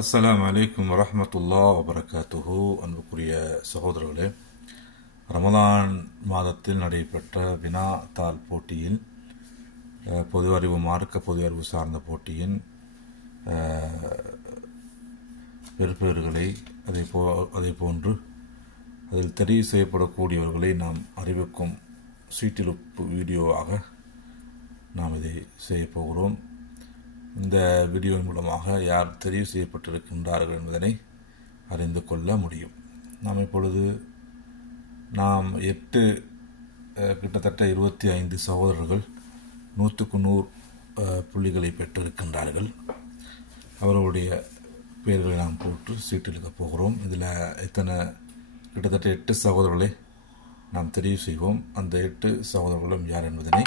அஸ்ஸலாமு அலைக்கும் வரஹ்மத்துல்லாஹி வபரகாத்துஹு. அன்புக்குரிய சகோதரர்களே, ரமலான் மாதத்தில் நடைபெற்ற வினாத்தாள் போட்டியில் பொது அறிவு மார்க்க பொது அறிவு சார்ந்த போட்டியின் பெறுபேறுகளை அதே போன்று அதில் தெரிவு செய்யப்படக்கூடியவர்களை நாம் அறிவிக்கும் சீட்டிலுப்பு வீடியோவாக நாம் இதை செய்யப் போகிறோம். இந்த வீடியோவின் மூலமாக யார் தெரிவு செய்யப்பட்டிருக்கின்றார்கள் என்பதனை அறிந்து கொள்ள முடியும். நாம் 8 கிட்டத்தட்ட 25 சகோதரர்கள் 100க்கு 100 புள்ளிகளை பெற்றிருக்கின்றார்கள். அவர்களுடைய பெயர்களை நாம் போட்டு சீட்டெழுக்கப் போகிறோம். இதில் கிட்டத்தட்ட 8 சகோதரர்களை நாம் தெரிவு செய்வோம். அந்த 8 சகோதரர்களும் யார் என்பதனை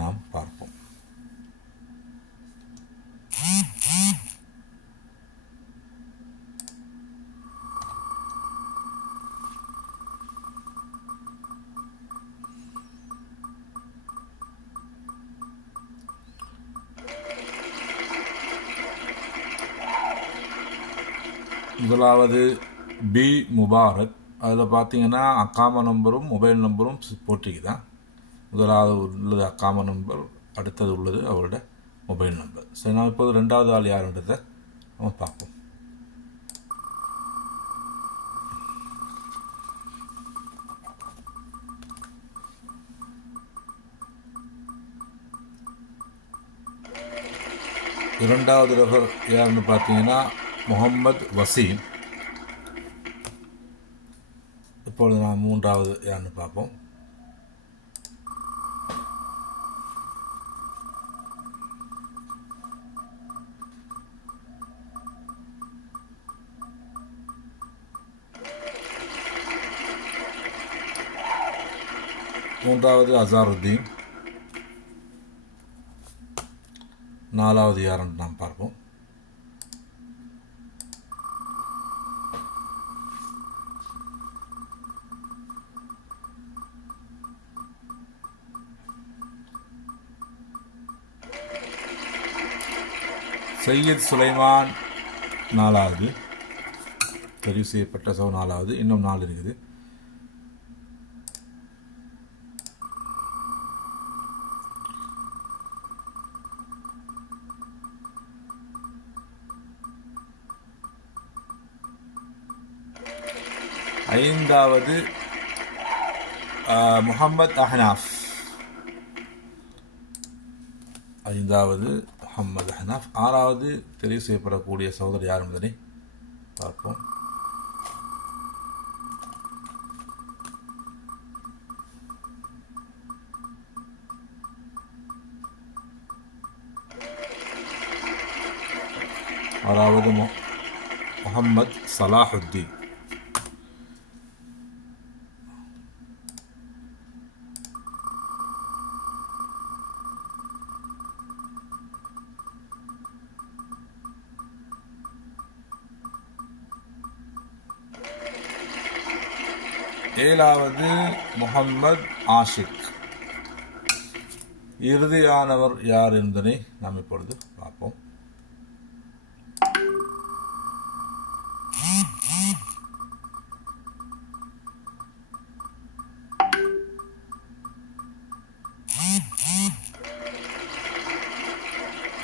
நாம் பார்ப்போம். முதலாவது பி முபாரக். அதில் பார்த்தீங்கன்னா அக்காம நம்பரும் மொபைல் நம்பரும் போட்டிக்கு தான். முதலாவது உள்ளது அக்காம நம்பர், அடுத்தது உள்ளது அவரோட மொபைல் நம்பர். சரி, நாம் இப்போது 2வது ஆள் யாருன்றதை நம்ம பார்ப்போம். இரண்டாவது நபர் யாருன்னு பார்த்தீங்கன்னா முகமது வசீம். இப்பொழுது நாம் 3வது யாருன்னு பார்ப்போம். மூன்றாவது அசாருத்தீன். 4வது யாருன்னு நாம் பார்ப்போம். சையத் சுலைமான் 4வது தெரிவு செய்யப்பட்ட 4வது. இன்னும் 4 இருக்குது. ஐந்தாவது முகமது அஹ்னாஃப். 5வது முகமது அஹ்னாஃப். 6வது தெரிவு செய்யப்படக்கூடிய சகோதரர் யார் என்பதனை பார்ப்போம். ஆறாவது முகமது சலாஹுத்தீன். 7வது முகமது ஆஷிக். இறுதியானவர் யார் என்பதனை நாம் இப்பொழுது பார்ப்போம்.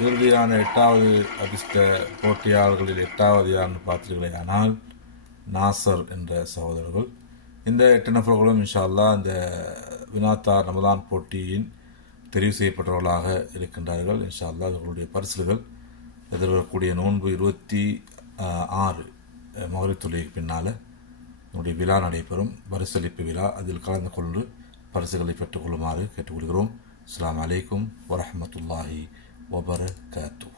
இறுதியான 8வது அதிர்ஷ்ட போட்டியாளர்களில் 8வது யாருன்னு பார்த்தீர்களேயானால் நாசர் என்ற சகோதரர்கள். இந்த 8 நபர்களும் இன்ஷா அல்லாஹ் இந்த வினாத்தார் ரமலான் போட்டியின் தெரிவு செய்யப்பட்டவர்களாக இருக்கின்றார்கள். இன்ஷா அல்லாஹ் அவர்களுடைய பரிசுகள் எதிர்வரக்கூடிய நோன்பு 26 மகரிப் தொழுகைக்கு பின்னால் நம்முடைய விழா நடைபெறும், பரிசளிப்பு விழா. அதில் கலந்து கொண்டு பரிசுகளை பெற்றுக்கொள்ளுமாறு கேட்டுக்கொள்கிறோம். அஸ்ஸலாமு அலைக்கும் வரஹ்மத்துல்லாஹி வபரகாத்துஹு.